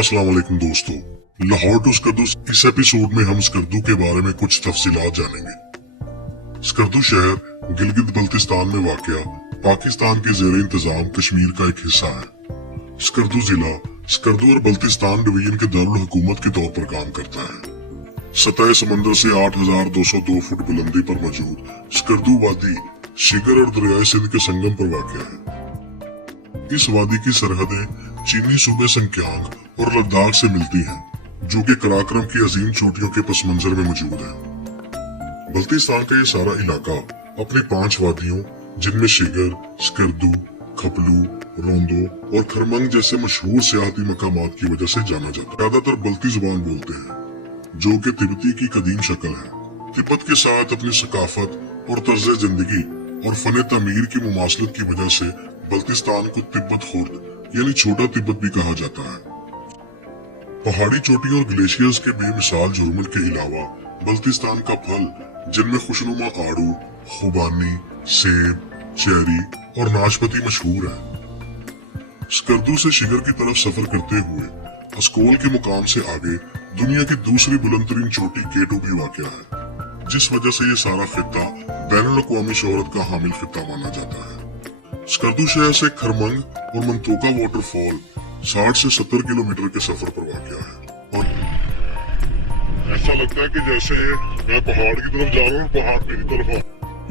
अस्सलाम वालेकुम दोस्तों, लाहौर टू स्कर्दू इस एपिसोड में हम स्कर्दू के बारे में कुछ तफसीलात जानेंगे। स्कर्दू शहर गिलगित बल्तिस्तान में वाक़या पाकिस्तान के ज़ेरे इंतजाम कश्मीर का एक हिस्सा है। स्कर्दू जिला स्कर्दू और बल्तिस्तान डिवीजन के दारुल हुकूमत के तौर पर काम करता है। सतह समंदर से 8,202 फुट बुलंदी पर मौजूद स्कर्दू वादी शिगर और दरियाए सिंध के संगम पर वाक़या है। इस वादी की सरहदें चीनी सूबे संक्यांग और लद्दाख से मिलती हैं, जो कि कराक्रम की अजीम चोटियों के पस मंजर में मौजूद है। बल्तिस्तान का ये सारा इलाका अपनी 5 वादियों जिनमें शिगर, स्कर्दू, खपलू, रोंदो और खरमंग जैसे मशहूर सियाहती मकामात की वजह से जाना जाता है। ज्यादातर बल्ती जुबान बोलते हैं, जो कि तिब्बती की कदीम शक्ल है। तिब्बत के साथ अपनी सकाफत और तर्ज जिंदगी और फन तमीर की मुमासलत की वजह से बल्तिस्तान को तिब्बत खुर्द यानी छोटा तिब्बत भी कहा जाता है। पहाड़ी चोटियों और ग्लेशियर्स के बेमिसाल जुर्मन के अलावा बल्तिस्तान का फल जिनमें खुशनुमा आड़ू, खुबानी, सेब, चेरी और नाशपती मशहूर है। स्कर्दू से शिगर की तरफ सफर करते हुए अस्कोल के मुकाम से आगे दुनिया की दूसरी बुलंदतरीन चोटी केटू भी वाक़या है, जिस वजह से ये सारा खित्ता बैनुल अक़वामी शोहरत का हामिल खित्ता माना जाता है। स्कर्दू शहर से खरमंग और मंतोका वाटरफॉल 60 से 70 किलोमीटर के सफर पर वाक़या है। और ऐसा लगता है कि जैसे मैं पहाड़ की तरफ जा रहा हूँ, पहाड़ मेरी तरफ आ।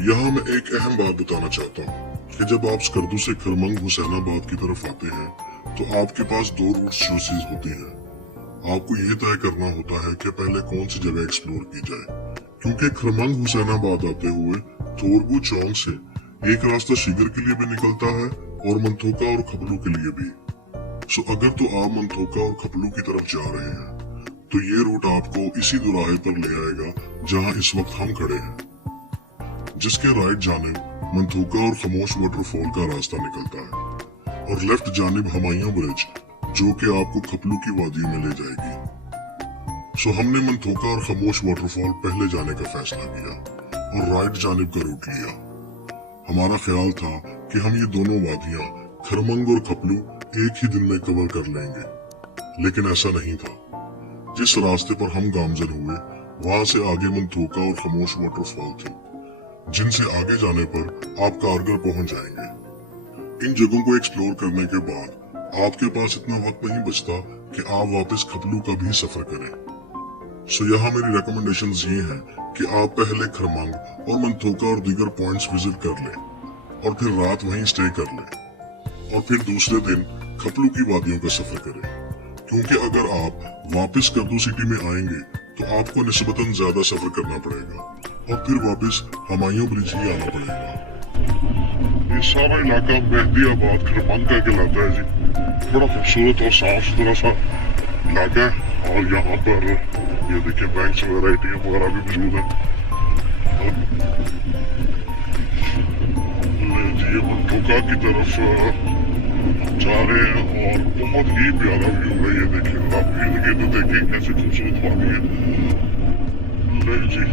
यहाँ मैं एक अहम बात बताना चाहता हूँ कि जब आप स्कर्दू से खरमंग हुसैनाबाद की तरफ आते हैं तो आपके पास 2 रूट चॉइसेस होती हैं। आपको ये तय करना होता है कि पहले कौन सी जगह एक्सप्लोर की जाए, क्योंकि खरमंग हुसैनाबाद आते हुए थोरबू चौक से एक रास्ता शिगर के लिए भी निकलता है और मंतोका और खपलू के लिए भी। सो अगर तो आप मंतोका और खपलू की तरफ जा रहे हैं तो ये रूट आपको इसी दुराहे पर ले आएगा जहां इस वक्त हम खड़े हैं, जिसके राइट जानिब मंतोका और खामोश वाटरफॉल का रास्ता निकलता है और लेफ्ट जानिब हमायूं ब्रिज, जो कि आपको खपलू की वादी में ले जाएगी। सो हमने मंतोका और खामोश वाटरफॉल पहले जाने का फैसला किया और राइट जानिब का रूट लिया। हमारा ख्याल था कि हम ये दोनों वादियां खरमंग और खपलू एक ही दिन में कवर कर लेंगे, लेकिन ऐसा नहीं था। जिस रास्ते पर हम गामजन हुए वहां से आगे मंतोका और खामोश वाटरफॉल थी, जिनसे आगे जाने पर आप कारगर पहुंच जाएंगे। इन जगहों को एक्सप्लोर करने के बाद आपके पास इतना वक्त नहीं बचता कि आप वापस खपलू का भी सफर करें। सो यहाँ मेरी रिकमेंडेशंस ये हैं कि आप पहले खरमंग और मंतोका और दीगर पॉइंट्स विजिट कर लें और फिर रात वहीं स्टे कर लें और फिर दूसरे दिन खपलू की वादियों का सफर करें, क्योंकि अगर आप वापस स्कर्दू सिटी में आएंगे तो आपको निस्बतन ज्यादा सफर करना पड़ेगा और फिर वापस हमायूं ब्रिज ही आना पड़ेगा। ये सारा इलाका मेहदीआबाद खरमंग का कहलाता है जी। बड़ा खूबसूरत और साफ सुथरा सा इलाका है और यहाँ पर ये देखिए बैंक्स वगैरह, ATM वगैरह भी मौजूद है। ये मंतोका की तरफ जा रहे हैं और बहुत ही प्यारा व्यू है। ये देखिए, आप ये देखिए तो देखिए कैसे खूबसूरत वादी है। ले जी